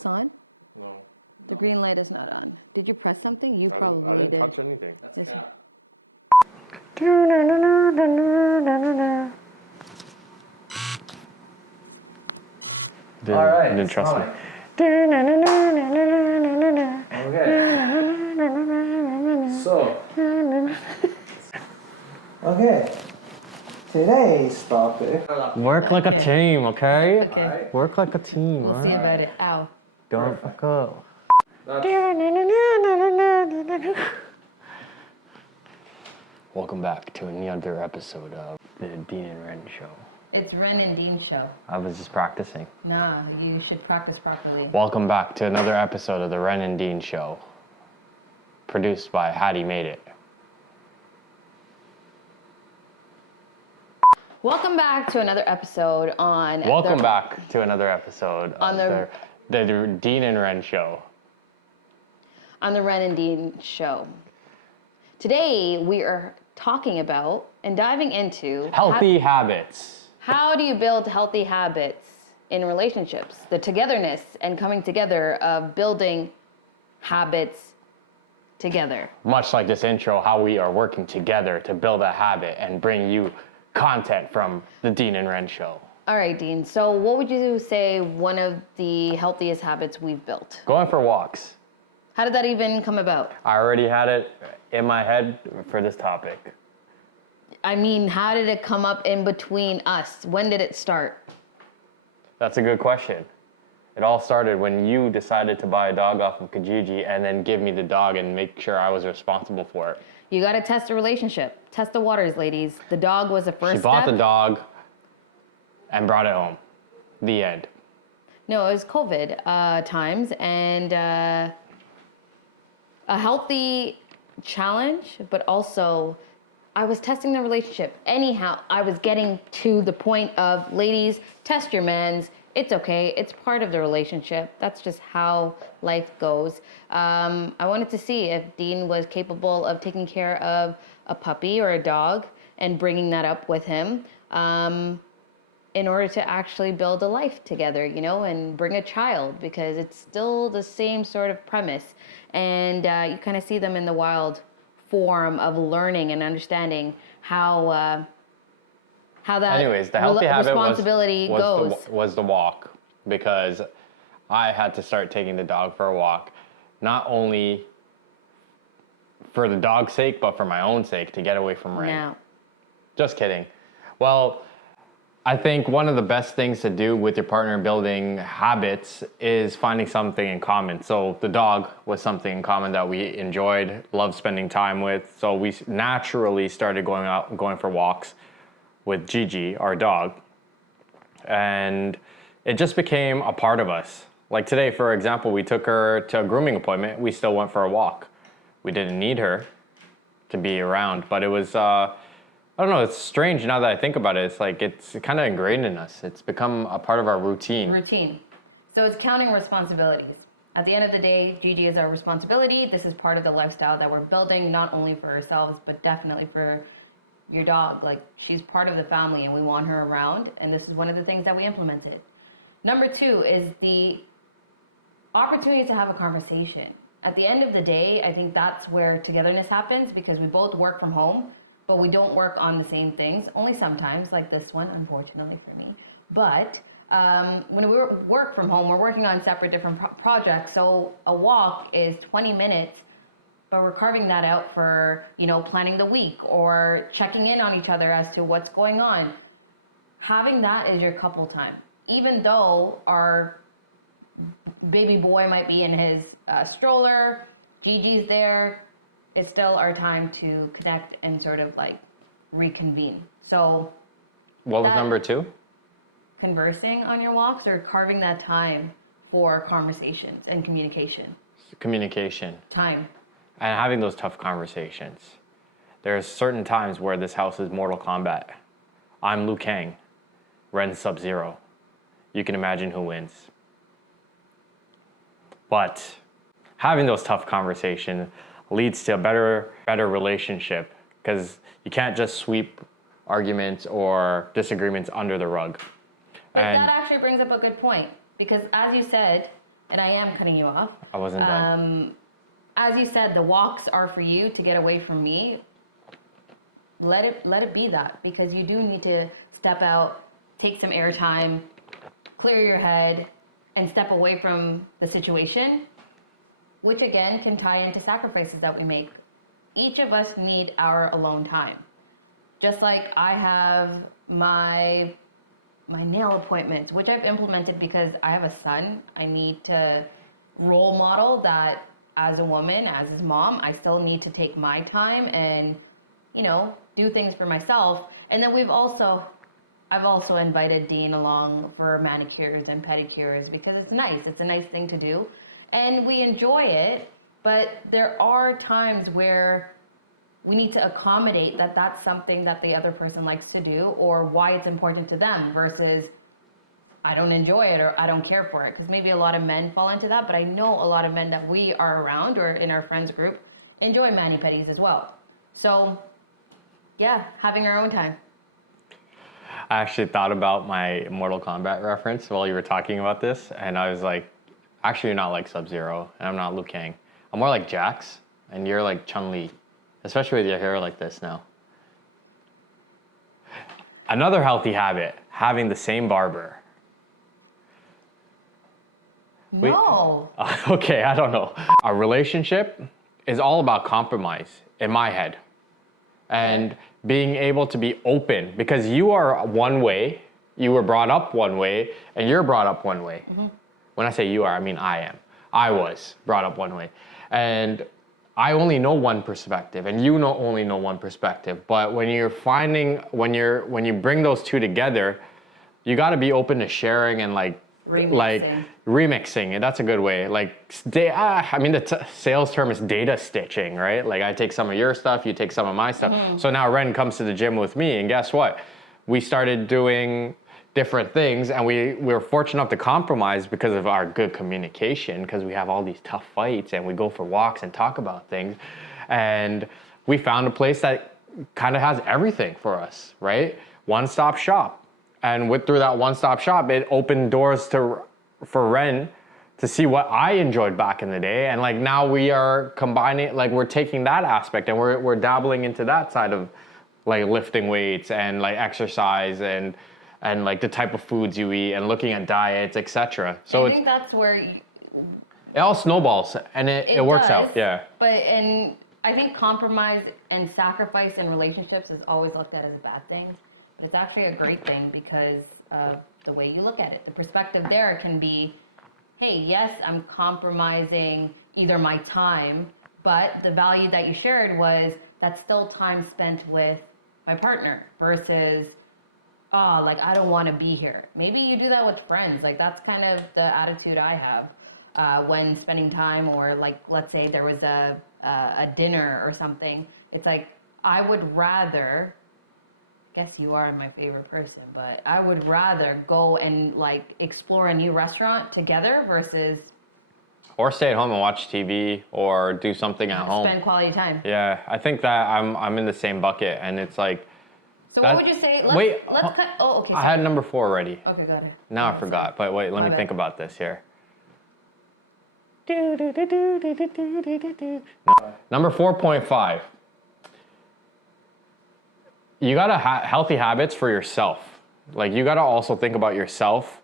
this on? No. The green light is not on. Did you press something? You probably I didn't did. touch anything. Just- All right. Didn't trust me. Okay. So. Okay. Today's topic. Work like a team, okay? Okay. Alright. Work like a team, We'll see about it. Ow. Don't fuck up. Welcome back to another episode of the Dean and Ren Show. It's Ren and Dean show. I was just practicing. Nah, you should practice properly. Welcome back to another episode of the Ren and Dean Show. Produced by Hattie Made It. Welcome back to another episode on. Welcome back to another episode On of the Dean and Ren Show. On the Ren and Dean show. Today we are talking about and diving into Healthy habits. How do you build healthy habits in relationships? The togetherness and coming together of building habits together. Much like this intro, how we are working together to build a habit and bring you content from the Dean and Ren Show. All right, Dean. So what would you say one of the healthiest habits we've built? Going for walks. How did that even come about? I already had it in my head for this topic. I mean, how did it come up in between us? When did it start? That's a good question. It all started when you decided to buy a dog off of Kijiji and then give me the dog and make sure I was responsible for it. You got to test the relationship. Test the waters, ladies. The dog was the first She bought step. the dog and brought it home. The end. No, it was COVID times and a healthy challenge, but also I was testing the relationship. Anyhow, I was getting to the point of, ladies, test your mans. It's okay. It's part of the relationship. That's just how life goes. I wanted to see if Dean was capable of taking care of a puppy or a dog and bringing that up with him in order to actually build a life together, you know, and bring a child, because it's still the same sort of premise. And you kind of see them in the wild form of learning and understanding how that Anyways, the healthy habit responsibility goes. was the walk, because I had to start taking the dog for a walk, not only for the dog's sake, but for my own sake, to get away from Ren. Now, Just kidding. Well, I think one of the best things to do with your partner building habits is finding something in common. So the dog was something in common that we enjoyed, loved spending time with. So we naturally started going for walks with Gigi, our dog. And it just became a part of us. Like today, for example, we took her to a grooming appointment. We still went for a walk. We didn't need her to be around, but it was, I don't know, it's strange now that I think about it. It's like, it's kind of ingrained in us. It's become a part of our routine. So it's counting responsibilities. At the end of the day, Gigi is our responsibility. This is part of the lifestyle that we're building, not only for ourselves, but definitely for your dog. Like, she's part of the family and we want her around. And this is one of the things that we implemented. Number 2 is the opportunity to have a conversation. At the end of the day, I think that's where togetherness happens, because we both work from home, but we don't work on the same things, only sometimes, like this one, unfortunately for me. But when we work from home, we're working on separate different projects. So a walk is 20 minutes, but we're carving that out for, you know, planning the week or checking in on each other as to what's going on. Having that is your couple time. Even though our baby boy might be in his stroller, Gigi's there, it's still our time to connect and sort of like reconvene. So What was number 2? conversing on your walks, or carving that time for conversations and communication. Communication. Time. And having those tough conversations. There's certain times where this house is Mortal Kombat. I'm Liu Kang. Ren's Sub-Zero. You can imagine who wins. But having those tough conversations leads to a better relationship, because you can't just sweep arguments or disagreements under the rug. But that actually brings up a good point, because as you said, and I am cutting you off. I wasn't done. As you said, the walks are for you to get away from me. Let it be that, because you do need to step out, take some airtime, clear your head, and step away from the situation, which again can tie into sacrifices that we make. Each of us need our alone time. Just like I have my nail appointments, which I've implemented because I have a son. I need to role model that as a woman, as his mom, I still need to take my time and, do things for myself. And then I've also invited Dean along for manicures and pedicures because it's nice. It's a nice thing to do. And we enjoy it, but there are times where we need to accommodate that that's something that the other person likes to do or why it's important to them versus I don't enjoy it or I don't care for it. Because maybe a lot of men fall into that, but I know a lot of men that we are around or in our friends group enjoy mani-pedis as well. So, yeah, having our own time. I actually thought about my Mortal Kombat reference while you were talking about this, and I was like, actually, you're not like Sub-Zero, and I'm not Liu Kang. I'm more like Jax, and you're like Chun-Li, especially with your hair like this now. Another healthy habit, having the same barber. No. Okay, I don't know. A relationship is all about compromise in my head. And being able to be open because you are one way, you were brought up one way, and you're brought up one way. Mm-hmm. When I say you are, I mean I am. I was brought up one way. And I only know one perspective, and you only know one perspective. But when you bring those two together, you got to be open to sharing and remixing. That's a good way. The sales term is data stitching, right? Like I take some of your stuff, you take some of my stuff. Mm-hmm. So now Ren comes to the gym with me, and guess what? We started doing different things, and we were fortunate enough to compromise because of our good communication, because we have all these tough fights, and we go for walks and talk about things. And we found a place that kind of has everything for us, right? One-stop shop. And through that one-stop shop, it opened doors for Ren to see what I enjoyed back in the day. And like now we are combining, like we're taking that aspect and we're dabbling into that side of like lifting weights and like exercise and like the type of foods you eat and looking at diets, etc. So I think that's where it all snowballs and it works out. Yeah. And I think compromise and sacrifice in relationships is always looked at as a bad thing. But it's actually a great thing because of the way you look at it. The perspective there can be, hey, yes, I'm compromising either my time, but the value that you shared was that's still time spent with my partner versus, I don't want to be here. Maybe you do that with friends. Like that's kind of the attitude I have when spending time or like, let's say there was a dinner or something. It's like, I would rather... guess you are my favorite person, but I would rather go and like explore a new restaurant together versus or stay at home and watch TV or do something at home. Spend quality time. Yeah, I think that I'm in the same bucket, and it's like. So what would you say? Let's cut. Oh, okay. I had number 4 already. Okay, go ahead. Now I forgot, but wait, let me think about this here. Number 4.5. You gotta have healthy habits for yourself. Like you gotta also think about yourself.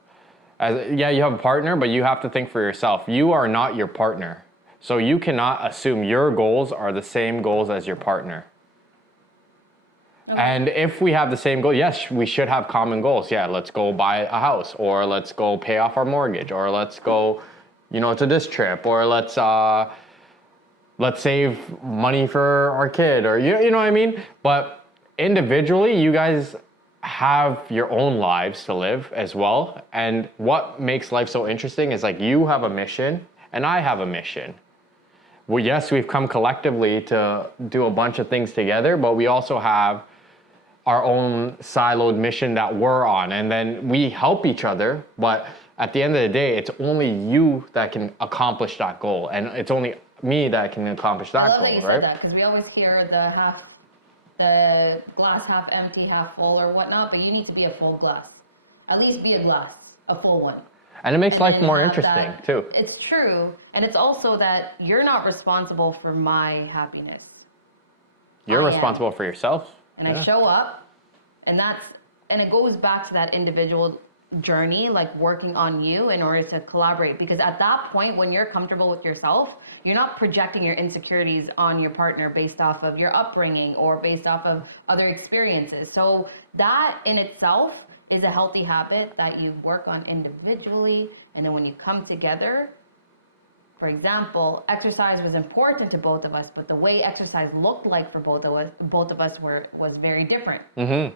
You have a partner, but you have to think for yourself. You are not your partner. So you cannot assume your goals are the same goals as your partner. Okay. And if we have the same goal, yes, we should have common goals. Yeah, let's go buy a house, or let's go pay off our mortgage, or let's go, to this trip, or let's save money for our kid, or you know what I mean? But individually, you guys have your own lives to live as well. And what makes life so interesting is like you have a mission and I have a mission. Well, yes, we've come collectively to do a bunch of things together, but we also have our own siloed mission that we're on. And then we help each other, but at the end of the day, it's only you that can accomplish that goal. And it's only me that can accomplish that goal, I love that you said that, because we always hear the glass half empty, half full or whatnot, but you need to be a full glass. At least be a glass, a full one. And it makes And life then more have interesting that- too. It's true. And it's also that you're not responsible for my happiness. You're I am. responsible for yourself. And Yeah. I show up, and it goes back to that individual journey, like working on you in order to collaborate. Because at that point, when you're comfortable with yourself, you're not projecting your insecurities on your partner based off of your upbringing or based off of other experiences. So that in itself is a healthy habit that you work on individually, and then when you come together, for example, exercise was important to both of us, but the way exercise looked like for both of us was very different. Mm-hmm.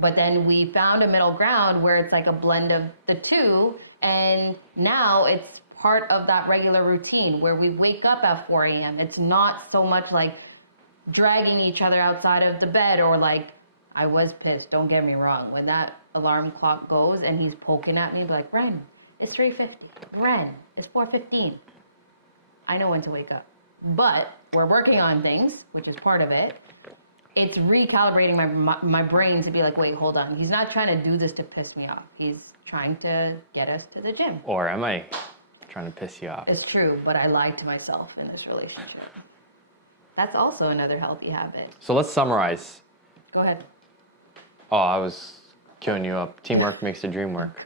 But then we found a middle ground where it's like a blend of the two, and now it's part of that regular routine where we wake up at 4 a.m. It's not so much like dragging each other outside of the bed, or like, I was pissed, don't get me wrong. When that alarm clock goes and he's poking at me, be like, Ren, it's 3:50. Ren, it's 4:15. I know when to wake up. But we're working on things, which is part of it. It's recalibrating my brain to be like, wait, hold on. He's not trying to do this to piss me off. He's trying to get us to the gym. Or am I trying to piss you off? It's true, but I lied to myself in this relationship. That's also another healthy habit. So let's summarize. Go ahead. Oh, I was queuing you up. Teamwork makes the dream work.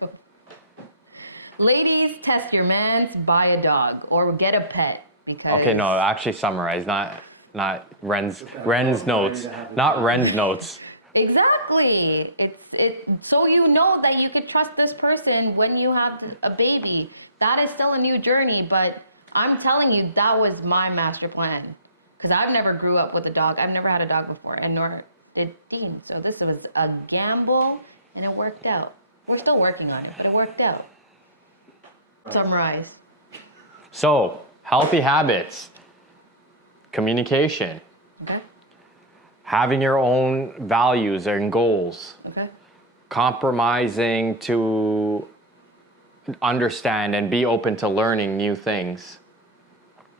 Ladies, test your mans, buy a dog or get a pet because Okay, no, actually summarize, not Ren's notes, not Ren's notes. Exactly. It's so you know that you could trust this person when you have a baby. That is still a new journey, but I'm telling you that was my master plan. Because I've never grew up with a dog. I've never had a dog before, and nor did Dean. So this was a gamble, and it worked out. We're still working on it, but it worked out. Summarize. So, healthy habits, communication, Okay. having your own values and goals, Okay. compromising to understand and be open to learning new things.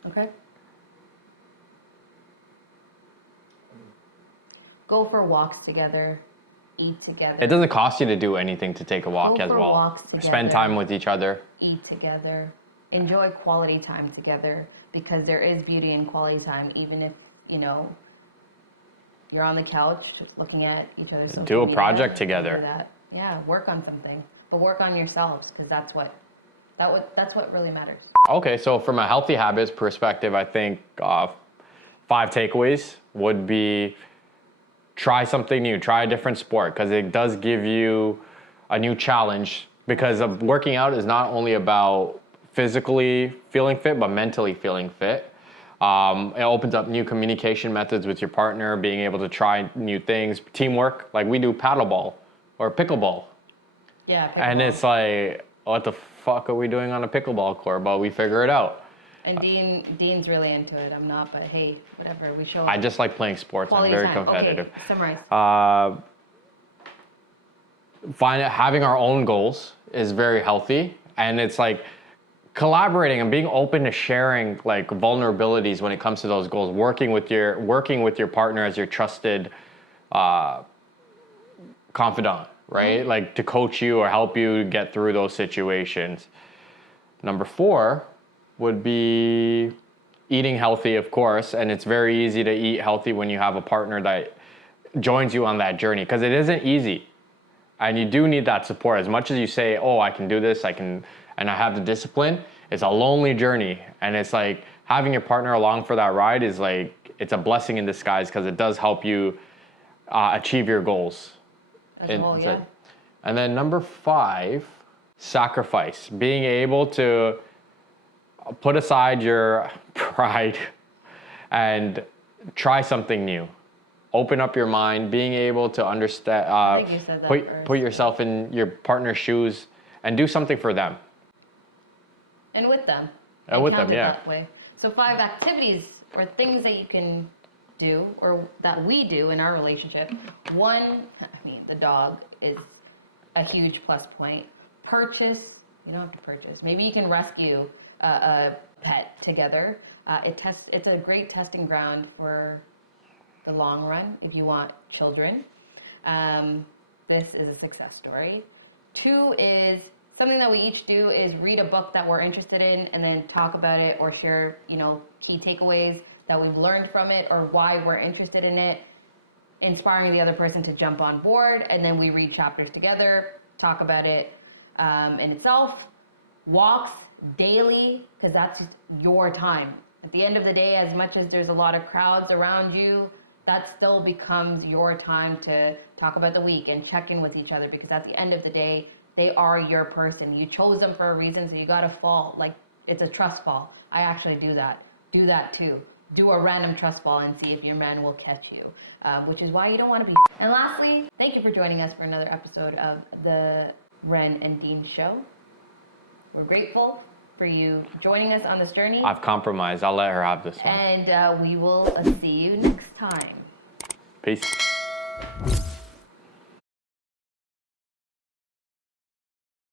Okay. Go for walks together. Eat together. It doesn't cost you to do anything to take a walk Go as for well. walks Spend together. time with each other. Eat together. Enjoy quality time together, because there is beauty in quality time, even if, you're on the couch just looking at each other's social Do a media, project do together. that. Yeah, work on something, but work on yourselves, because that's what really matters. Okay, so from a healthy habits perspective, I think 5 takeaways would be try something new, try a different sport, because it does give you a new challenge, because working out is not only about physically feeling fit, but mentally feeling fit. It opens up new communication methods with your partner, being able to try new things, teamwork, like we do paddleball or pickleball. Yeah. And pickleball. it's like, what the fuck are we doing on a pickleball court? But we figure it out. And Dean's really into it. I'm not, but hey, whatever. We show I just like playing sports. quality I'm very time. competitive. Okay, summarize. Having our own goals is very healthy, and it's like collaborating and being open to sharing like vulnerabilities when it comes to those goals. Working with your partner as your trusted confidant, right? Mm-hmm. Like to coach you or help you get through those situations. Number 4 would be eating healthy, of course, and it's very easy to eat healthy when you have a partner that joins you on that journey, because it isn't easy. And you do need that support. As much as you say, oh, I can do this, and I have the discipline, it's a lonely journey. And it's like having your partner along for that ride is like, it's a blessing in disguise, because it does help you achieve your goals. Yeah. And then number 5, sacrifice. Being able to put aside your pride and try something new. Open up your mind, being able to understand, I think you said that first. put yourself in your partner's shoes and do something for them. And with them. And with them, Count it yeah. that way. So 5 activities or things that you can do, or that we do in our relationship. 1, the dog is a huge plus point. Purchase, you don't have to purchase. Maybe you can rescue a pet together. It's a great testing ground for the long run if you want children. This is a success story. 2 is something that we each do is read a book that we're interested in and then talk about it or share, key takeaways that we've learned from it or why we're interested in it, inspiring the other person to jump on board. And then we read chapters together, talk about it in itself, walks daily, because that's your time. At the end of the day, as much as there's a lot of crowds around you, that still becomes your time to talk about the week and check in with each other, because at the end of the day, they are your person. You chose them for a reason, so you gotta fall. Like, it's a trust fall. I actually do that. Do that too. Do a random trust fall and see if your man will catch you, which is why you don't want to be. And lastly, thank you for joining us for another episode of the Ren and Dean Show. We're grateful for you joining us on this journey. I've compromised. I'll let her have this one. And we will see you next time. Peace.